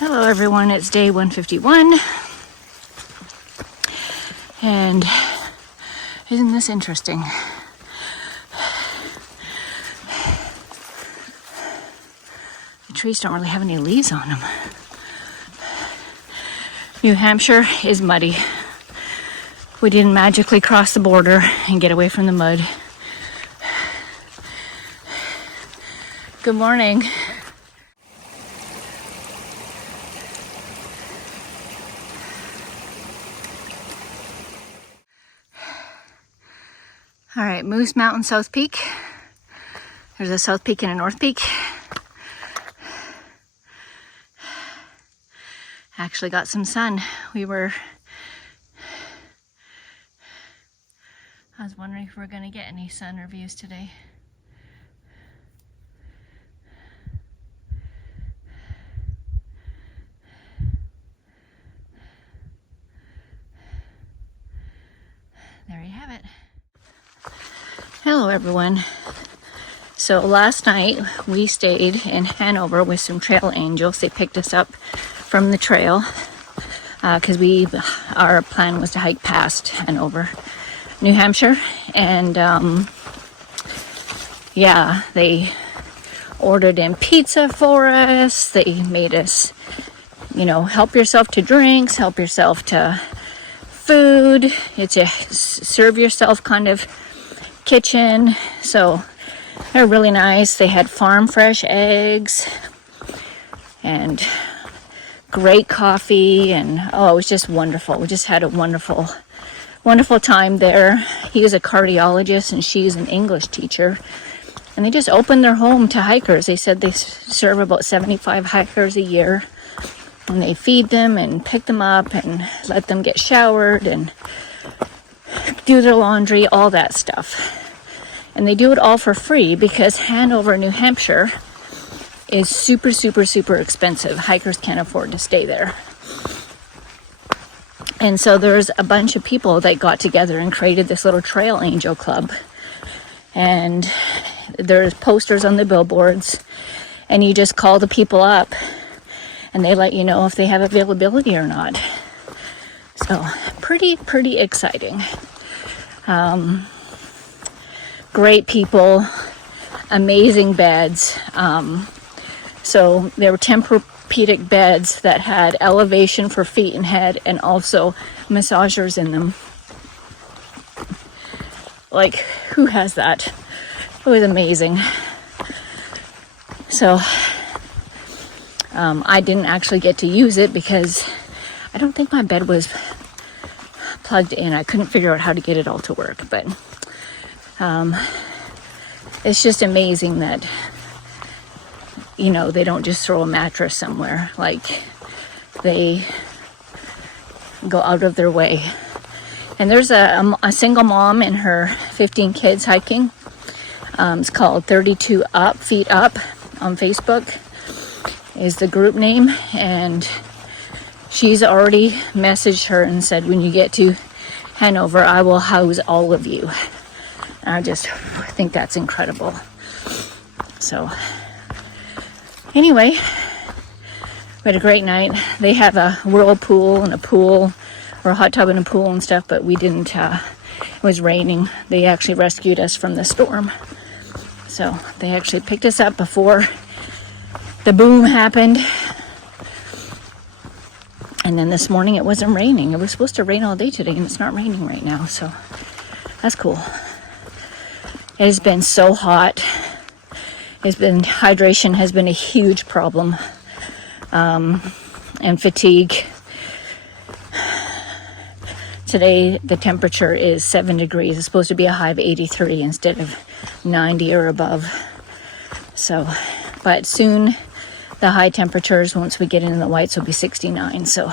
Hello everyone, it's day 151, and isn't this interesting? The trees don't really have any leaves on them. New Hampshire is muddy. We didn't magically cross the border and get away from the mud. Good morning. All right, Moose Mountain, South Peak. There's a South Peak and a North Peak. Actually got some sun. I was wondering if we're gonna get any sun or views today. There you have it. Hello everyone. So last night we stayed in Hanover with some trail angels. They picked us up from the trail because our plan was to hike past Hanover, New Hampshire, and they ordered in pizza for us. They made us, help yourself to drinks, help yourself to food. It's a serve yourself kind of kitchen. So they're really nice. They had farm fresh eggs and great coffee, and it was just wonderful. We just had a wonderful time there. He is a cardiologist and she's an English teacher, and they just opened their home to hikers. They said they serve about 75 hikers a year, and they feed them and pick them up and let them get showered and do their laundry, all that stuff. And they do it all for free because Hanover, New Hampshire is super, super, super expensive. Hikers can't afford to stay there. And so there's a bunch of people that got together and created this little trail angel club. And there's posters on the billboards, and you just call the people up and they let you know if they have availability or not. So pretty exciting. Great people, amazing beds. So there were Tempur-Pedic beds that had elevation for feet and head, and also massagers in them. Like, who has that? It was amazing. So I didn't actually get to use it because I don't think my bed was plugged in. I couldn't figure out how to get it all to work, but it's just amazing that they don't just throw a mattress somewhere. Like, they go out of their way. And there's a single mom and her 15 kids hiking. It's called 32 Feet Up on Facebook is the group name, and she's already messaged her and said, when you get to Hanover, I will house all of you. And I just think that's incredible. So anyway, we had a great night. They have a whirlpool and a pool, or a hot tub and a pool and stuff, but we didn't. It was raining. They actually rescued us from the storm. So they actually picked us up before the boom happened. And then this morning it wasn't raining. It was supposed to rain all day today, and it's not raining right now. So that's cool. It has been so hot. Hydration has been a huge problem. And fatigue. Today the temperature is 7 degrees. It's supposed to be a high of 83 instead of 90 or above. So, but soon the high temperatures, once we get into the whites, will be 69. So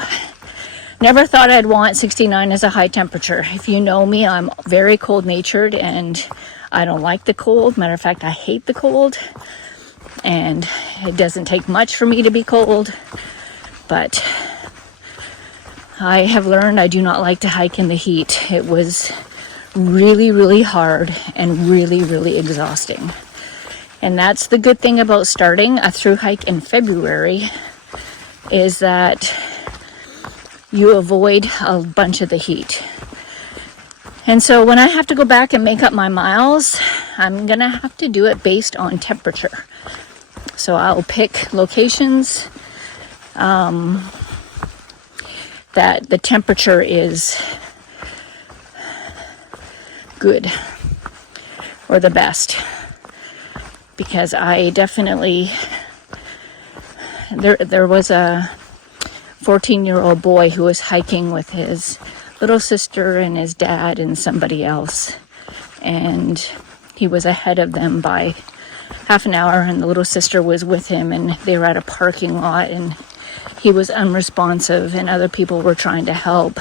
never thought I'd want 69 as a high temperature. If you know me, I'm very cold natured and I don't like the cold. Matter of fact, I hate the cold. And it doesn't take much for me to be cold. But I have learned I do not like to hike in the heat. It was really, really hard and really, really exhausting. And that's the good thing about starting a thru hike in February, is that you avoid a bunch of the heat. And so when I have to go back and make up my miles, I'm gonna have to do it based on temperature. So I'll pick locations that the temperature is good or the best, because I definitely, there was a 14-year-old boy who was hiking with his little sister and his dad and somebody else, and he was ahead of them by half an hour, and the little sister was with him, and they were at a parking lot, and he was unresponsive, and other people were trying to help,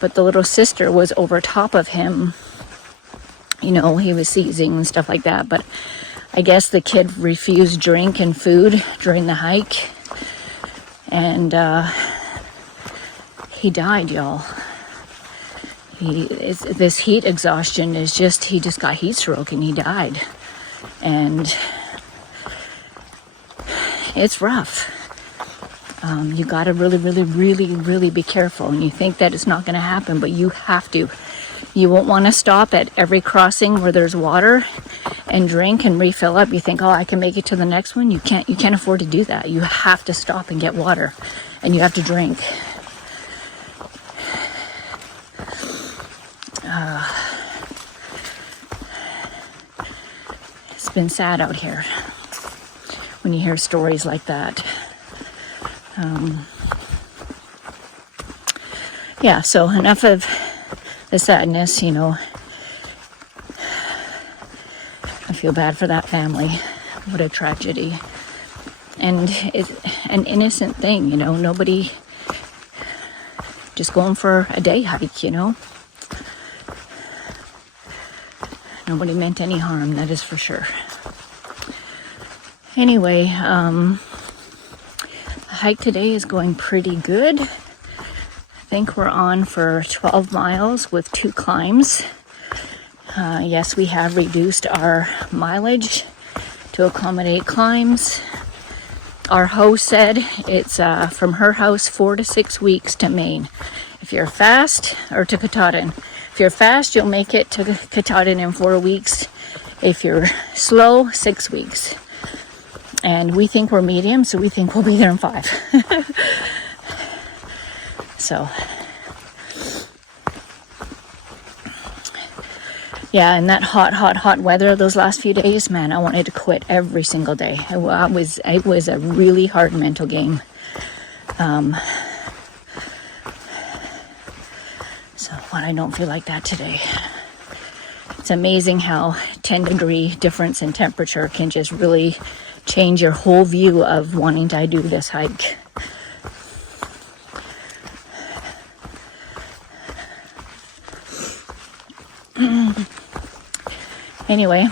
but the little sister was over top of him. You know, he was seizing and stuff like that, but I guess the kid refused drink and food during the hike, and he died, y'all. This heat exhaustion is just, he just got heat stroke and he died. And it's rough. You got to really be careful. And you think that it's not going to happen, but you have to. You won't want to stop at every crossing where there's water and drink and refill up. You think, oh, I can make it to the next one. You can't afford to do that. You have to stop and get water, and you have to drink. It's been sad out here when you hear stories like that. Yeah, so enough of the sadness, you know. I feel bad for that family. What a tragedy. And it's an innocent thing, you know. Nobody just going for a day hike, you know. Nobody meant any harm, that is for sure. Anyway, the hike today is going pretty good. I think we're on for 12 miles with 2 climbs. Yes, we have reduced our mileage to accommodate climbs. Our host said it's from her house 4 to 6 weeks to Maine. If you're fast, or to Katahdin. If you're fast, you'll make it to Katahdin in 4 weeks. If you're slow, 6 weeks. And we think we're medium, so we think we'll be there in 5. So, yeah, and that hot weather those last few days, man, I wanted to quit every single day. It was a really hard mental game. But I don't feel like that today. It's amazing how 10-degree difference in temperature can just really change your whole view of wanting to do this hike. Anyway,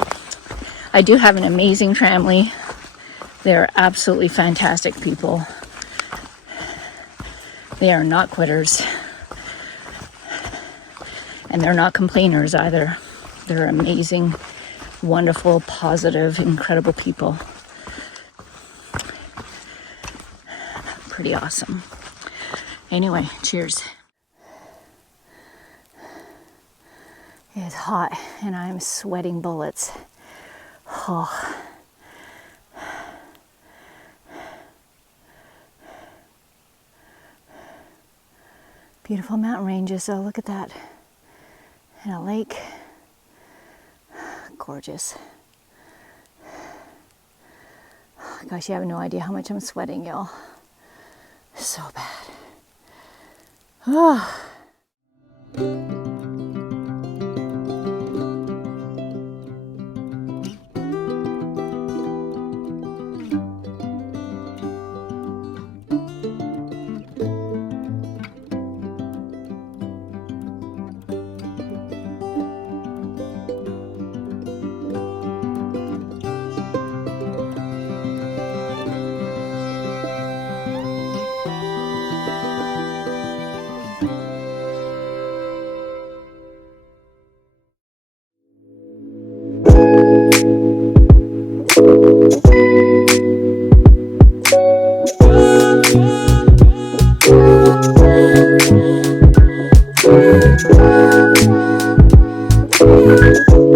I do have an amazing family. They're absolutely fantastic people. They are not quitters. And they're not complainers either. They're amazing, wonderful, positive, incredible people. Pretty awesome. Anyway, cheers. It's hot and I'm sweating bullets. Oh. Beautiful mountain ranges, so look at that. And a lake. Gorgeous. Gosh, you have no idea how much I'm sweating, y'all. So bad. Oh. you.